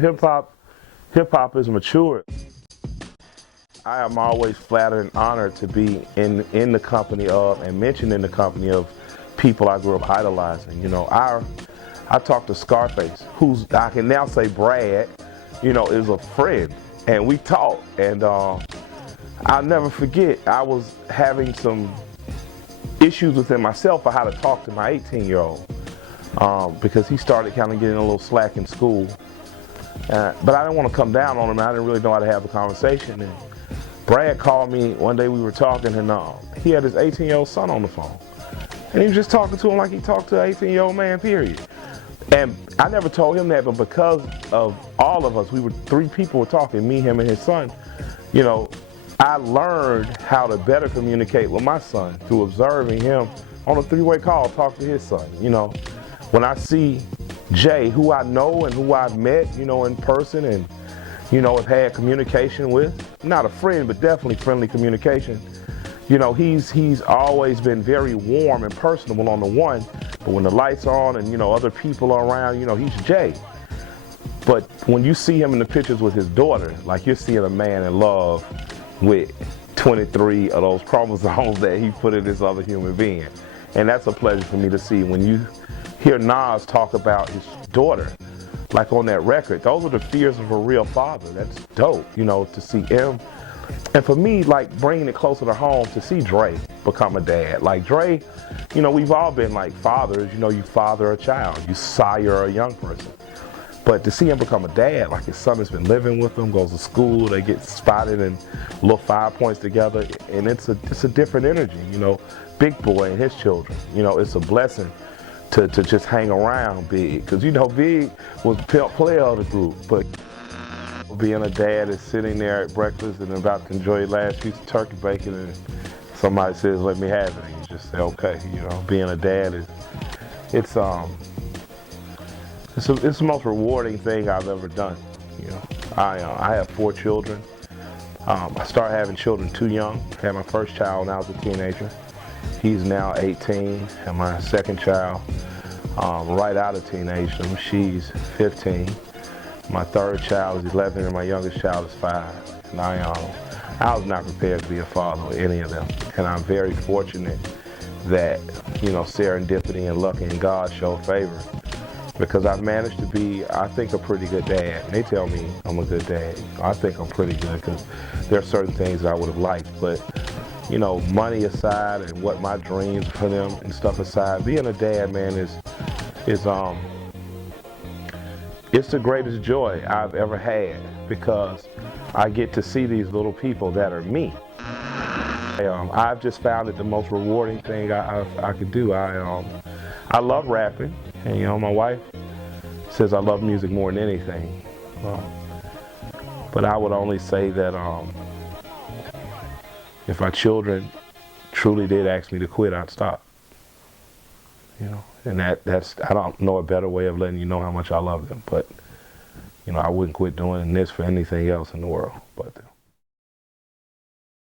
Hip hop is mature. I am always flattered and honored to be in the company of and mentioned in the company of people I grew up idolizing. You know, I talked to Scarface, who's, I can now say Brad, you know, is a friend, and we talked, and I'll never forget, I was having some issues within myself of how to talk to my 18-year-old because he started kind of getting a little slack in school. But I didn't want to come down on him. I didn't really know how to have a conversation. And Brad called me one day, we were talking, and he had his 18-year-old son on the phone. And he was just talking to him like he talked to an 18-year-old man, period. And I never told him that, but because of all of us, three people were talking, me, him, and his son, you know, I learned how to better communicate with my son through observing him on a three-way call, talk to his son. You know, when I see Jay, who I know and who I've met, you know, in person and, you know, have had communication with, not a friend, but definitely friendly communication. You know, he's always been very warm and personable on the one, but when the lights are on and, you know, other people are around, you know, he's Jay. But when you see him in the pictures with his daughter, like you're seeing a man in love with 23 of those chromosomes that he put in this other human being. And that's a pleasure for me to see. When you hear Nas talk about his daughter, like on that record, those are the fears of a real father. That's dope, you know, to see him. And for me, like bringing it closer to home, to see Dre become a dad. Like Dre, you know, we've all been like fathers, you know, you father a child, you sire a young person. But to see him become a dad, like his son has been living with him, goes to school, they get spotted and little 5 points together, and it's a different energy, you know. Big Boy and his children, you know, it's a blessing to just hang around Big, because you know Big was the pimp player of the group, but being a dad is sitting there at breakfast and about to enjoy your last piece of turkey bacon, and somebody says, "Let me have it," and you just say, "Okay." You know, being a dad it's the most rewarding thing I've ever done. You know, I have 4 children. I started having children too young. I had my first child when I was a teenager. He's now 18, and my second child, right out of teenagerdom, she's 15. My third child is 11, and my youngest child is 5. And I was not prepared to be a father with any of them. And I'm very fortunate that, you know, serendipity and luck and God show favor, because I've managed to be, I think, a pretty good dad. And they tell me I'm a good dad. I think I'm pretty good, because there are certain things that I would have liked, but you know, money aside and what my dreams for them and stuff aside, being a dad, man, it's the greatest joy I've ever had, because I get to see these little people that are me. I've just found it the most rewarding thing I could do. I love rapping, and you know, my wife says I love music more than anything. But I would only say that if my children truly did ask me to quit, I'd stop. You know, and that's I don't know a better way of letting you know how much I love them. But you know, I wouldn't quit doing this for anything else in the world but them.